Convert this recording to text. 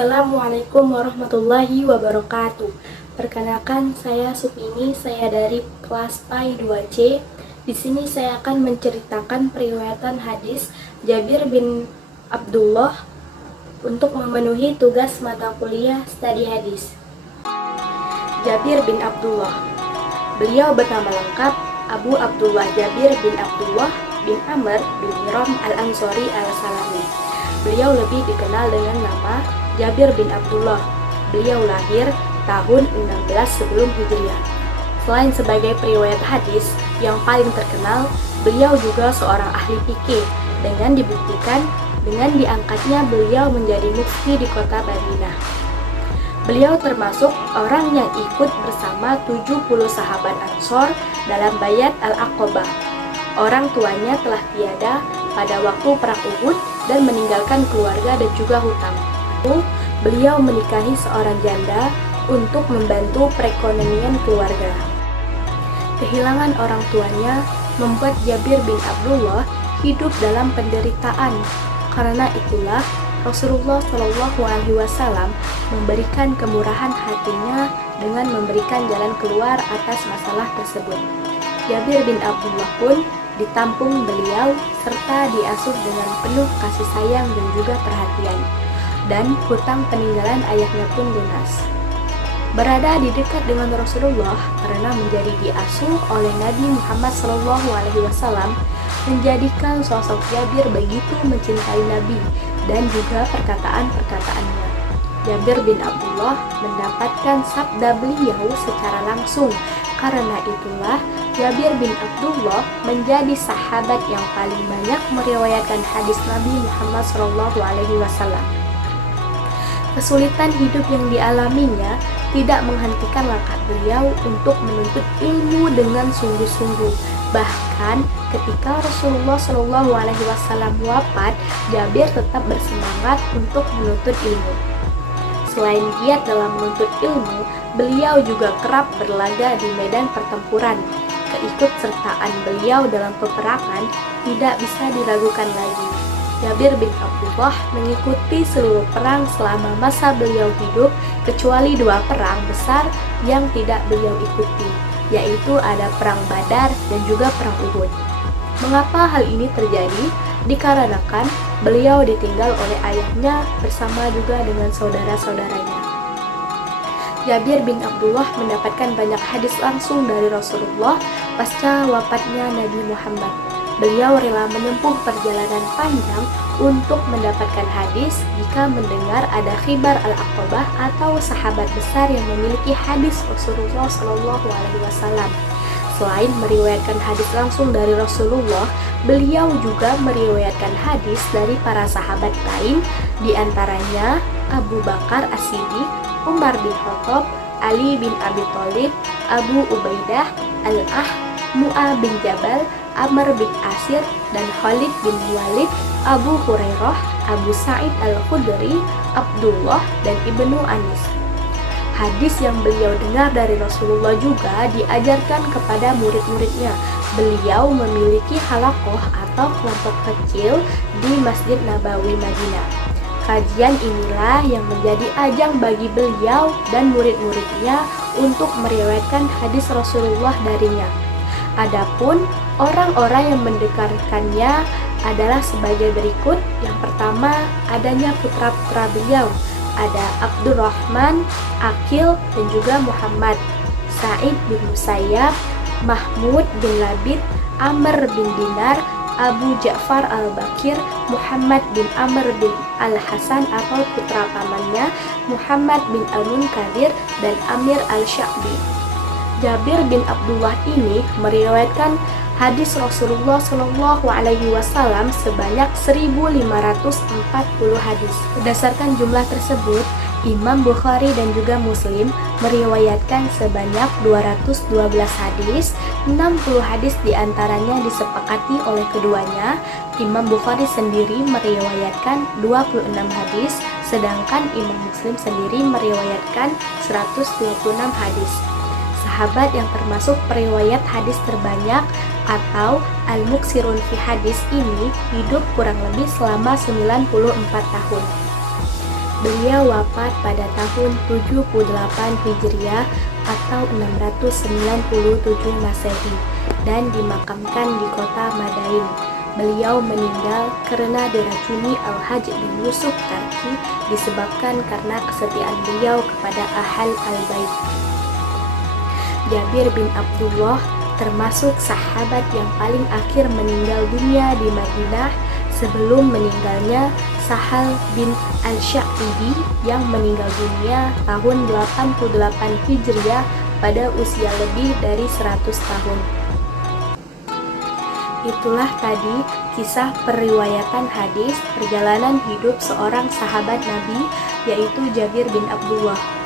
Assalamualaikum warahmatullahi wabarakatuh. Perkenalkan, saya Supini, saya dari kelas PAI 2C. Di sini saya akan menceritakan periwayatan hadis Jabir bin Abdullah untuk memenuhi tugas mata kuliah studi hadis. Jabir bin Abdullah. Beliau bernama lengkap Abu Abdullah Jabir bin Abdullah bin Amr bin Hiram al-Ansori al-Salami. Beliau lebih dikenal dengan nama Jabir bin Abdullah. Beliau lahir tahun 16 sebelum Hijriah. Selain sebagai periwayat hadis yang paling terkenal, beliau juga seorang ahli fikih dengan dibuktikan dengan diangkatnya beliau menjadi mufti di kota Madinah. Beliau termasuk orang yang ikut bersama 70 sahabat Ansor dalam Bayat Al-Aqobah. Orang tuanya telah tiada pada waktu perang Uhud dan meninggalkan keluarga dan juga hutang. Beliau menikahi seorang janda untuk membantu perekonomian keluarga. Kehilangan orang tuanya membuat Jabir bin Abdullah hidup dalam penderitaan. Karena itulah Rasulullah Shallallahu Alaihi Wasallam memberikan kemurahan hatinya dengan memberikan jalan keluar atas masalah tersebut. Jabir bin Abdullah pun ditampung beliau serta diasuh dengan penuh kasih sayang dan juga perhatian, dan hutang peninggalan ayahnya pun lunas. Berada di dekat dengan Rasulullah karena menjadi diasuh oleh Nabi Muhammad SAW menjadikan sosok Jabir begitu mencintai Nabi dan juga perkataan-perkataannya. Jabir bin Abdullah mendapatkan sabda beliau secara langsung. Karena itulah Jabir bin Abdullah menjadi sahabat yang paling banyak meriwayatkan hadis Nabi Muhammad SAW. Kesulitan hidup yang dialaminya tidak menghentikan langkah beliau untuk menuntut ilmu dengan sungguh-sungguh. Bahkan ketika Rasulullah SAW wafat, Jabir tetap bersemangat untuk menuntut ilmu. Selain giat dalam menuntut ilmu, beliau juga kerap berlaga di medan pertempuran. Keikutsertaan beliau dalam peperangan tidak bisa diragukan lagi. Jabir bin Abdullah mengikuti seluruh perang selama masa beliau hidup, kecuali 2 perang besar yang tidak beliau ikuti, yaitu ada perang Badar dan juga perang Uhud. Mengapa hal ini terjadi? Dikarenakan beliau ditinggal oleh ayahnya bersama juga dengan saudara-saudaranya. Jabir bin Abdullah mendapatkan banyak hadis langsung dari Rasulullah pasca wafatnya Nabi Muhammad. Beliau rela menempuh perjalanan panjang untuk mendapatkan hadis jika mendengar ada khibar al-Aqobah atau sahabat besar yang memiliki hadis Rasulullah SAW. Selain meriwayatkan hadis langsung dari Rasulullah, beliau juga meriwayatkan hadis dari para sahabat lain, di antaranya Abu Bakar As-Siddiq, Umar bin Khattab, Ali bin Abi Thalib, Abu Ubaidah Al-Ah, Mu'ah bin Jabal, Amr bin Asir, dan Khalid bin Walid, Abu Hurairah, Abu Sa'id Al-Khudri, Abdullah, dan Ibnu Anis. Hadis yang beliau dengar dari Rasulullah juga diajarkan kepada murid-muridnya. Beliau memiliki halaqah atau kelompok kecil di Masjid Nabawi Madinah. Kajian inilah yang menjadi ajang bagi beliau dan murid-muridnya untuk meriwayatkan hadis Rasulullah darinya. Adapun orang-orang yang mendengarkannya adalah sebagai berikut. Yang pertama, adanya putra-putra beliau. Ada Abdurrahman, Aqil, dan juga Muhammad, Sa'id bin Musayyab, Mahmud bin Labid, Amr bin Dinar, Abu Ja'far al-Bakir, Muhammad bin Amr bin al-Hasan atau putra pamannya, Muhammad bin al-Munkadir, dan Amir al-Sya'bi. Jabir bin Abdullah ini meriwayatkan hadis Rasulullah SAW sebanyak 1.540 hadis. Berdasarkan jumlah tersebut, Imam Bukhari dan juga Muslim meriwayatkan sebanyak 212 hadis. 60 hadis diantaranya disepakati oleh keduanya. Imam Bukhari sendiri meriwayatkan 26 hadis, sedangkan Imam Muslim sendiri meriwayatkan 126 hadis. Sahabat yang termasuk periwayat hadis terbanyak atau al-muksirun fi hadis ini hidup kurang lebih selama 94 tahun. Beliau wafat pada tahun 78 Hijriah atau 697 Masehi dan dimakamkan di kota Madain. Beliau meninggal karena diracuni Al-Hajj bin Yusuf Tarki disebabkan karena kesetiaan beliau kepada Ahl al-Bait. Jabir bin Abdullah termasuk sahabat yang paling akhir meninggal dunia di Madinah. Sebelum meninggalnya Sahal bin Al-Sya'idi yang meninggal dunia tahun 88 Hijriah pada usia lebih dari 100 tahun. Itulah tadi kisah periwayatan hadis perjalanan hidup seorang sahabat Nabi, yaitu Jabir bin Abdullah.